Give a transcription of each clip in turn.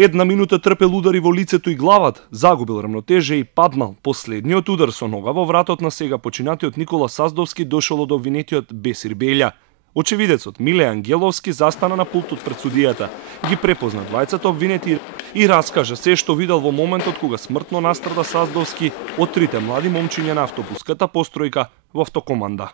Една минута трпел удари во лицето и главата, загубил рамнотеже и паднал. Последниот удар со нога во вратот на сега починатиот Никола Саздовски дошол од обвинетиот Бесир Белја. Очевидецот Миле Ангеловски застана на пултот пред судијата, ги препозна двајцата обвинети и раскажа се што видел во моментот кога смртно настрада Саздовски од трите млади момчиња на автобуската постројка во автокоманда.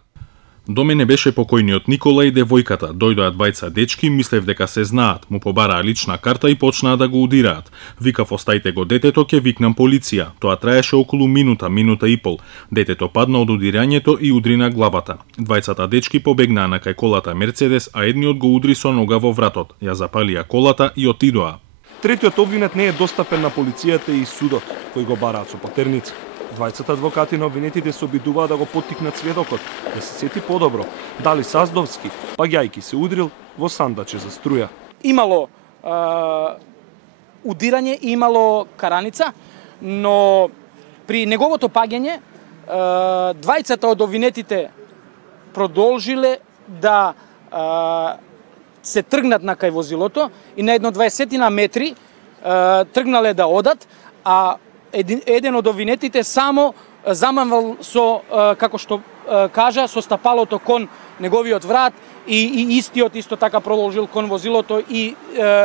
До мене беше покојниот Никола и девојката. Дојдоа двајца дечки, мислев дека се знаат, му побараа лична карта и почнаа да го удираат. Викав остајте го детето, ќе викнам полиција. Тоа траеше околу минута, минута и пол. Детето падна од удирањето и удри на главата. Двајцата дечки побегнаа на кај колата Мерцедес, а едниот го удри со нога во вратот. Ја запалија колата и отидоа. Третиот обвинет не е достапен на полицијата и судот, кој го бараат со потерница. Двајцата адвокати на обвинетите се обидуваа да го поттикнат сведокот, да се сети подобро дали Саздовски, паѓајки се удрил во сандаче за струја. Имало удирање, имало караница, но при неговото паѓање двајцата од обвинетите продолжиле да се тргнат на кај возилото и на едно 20 метри тргнале да одат, а еден од обвинетите само замавал со, како што кажа, со стапалото кон неговиот врат и истиот исто така продолжил кон возилото и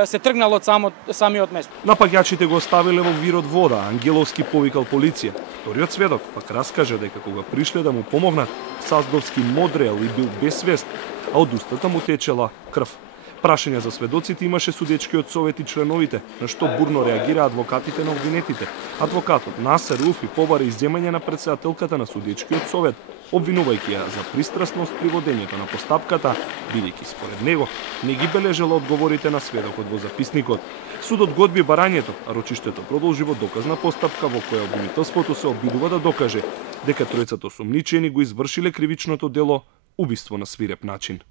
се тргнал од самиот место. Напаѓачите го оставиле во вирот вода, Ангеловски повикал полиција. Вториот сведок пак раскаже дека кога пришле да му помогнат, Саздовски модрел и бил без свест, а од устата му течела крв. Прашања за сведоците имаше судечкиот совет и членовите, на што бурно реагира адвокатите на обвинетите. Адвокатот Насер Уфи побари изземање на претседателката на судечкиот совет, обвинувајќи ја за пристрасност при водењето на постапката, бидејќи според него не ги бележела одговорите на сведокот во записникот. Судот го одби барањето, а рочиштето продолжи во доказна постапка во која обвинителството се обидува да докаже дека тројцата осумничени го извршиле кривичното дело убиство на свиреп начин.